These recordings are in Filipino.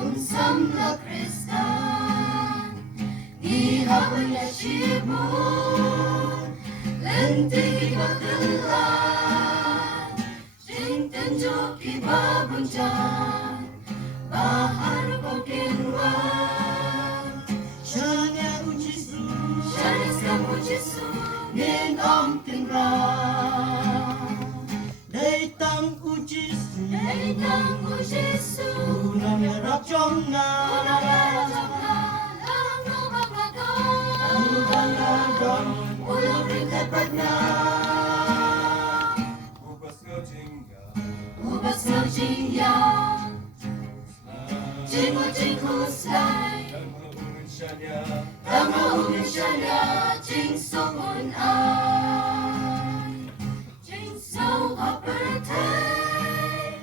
Unsam na Kristan, ihapon na sibon, lentik ibagdalan, cinten jok ibabunjan, bahar kokinwan. Shania ujisu, Shania skamu jisu, nin om tinra. Daitang ujisu, Daitang ujisu, ulang yarap chong na, ulang yarap chong na, lang no bangadon, ulang ringat badna. Ubas ngau jingya, jingu jingu slai, tama ungin shanya, jing sokun ai, jing so apertai,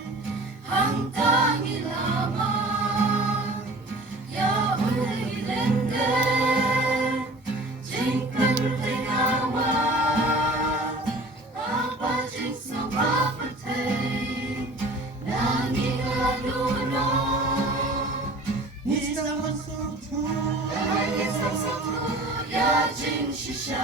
hang tangi lama, ya ulai lende, jing penting awal, apa jing so apertai, nangi aduno, nisang masutu, nisang masutu, ya jing shisha.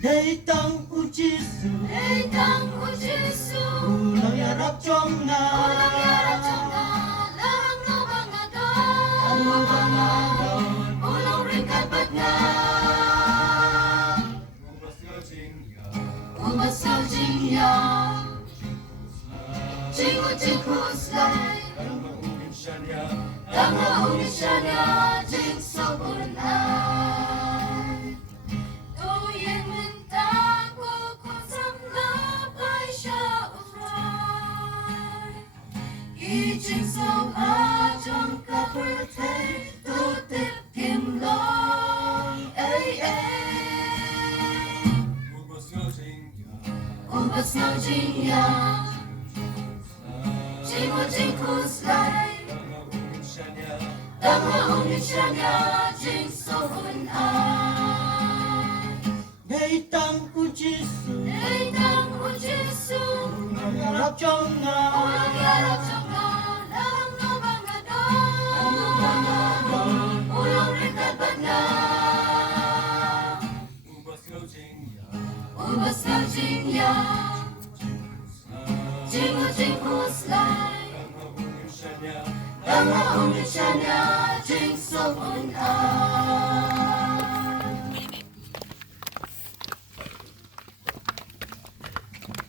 Daitang ujisu, Daitang ujisu, ulang yarap chong na, ulang yarap chong na, lang no bangadon, ulang ringkat badna. Ubas ngau jingya, jingu jingu slai, tama ungin shanya, jing sokun ai. Tuyen mentaku kusam lapai sya urai, ijing so ajong kapertai, tutip kimlong, ay ay. Ubas ngau jingya, jingu jingu slai, tama ungin shanya, jing sokun ai. Daitang ujisu, Daitang ujisu, ulang yarap chong na, ulang yarap chong na, lang no bangadon, ulang ringkat badna. Ubas ngau jingya, jingu jingu slai, tama ungin shanya, jing sokun ai.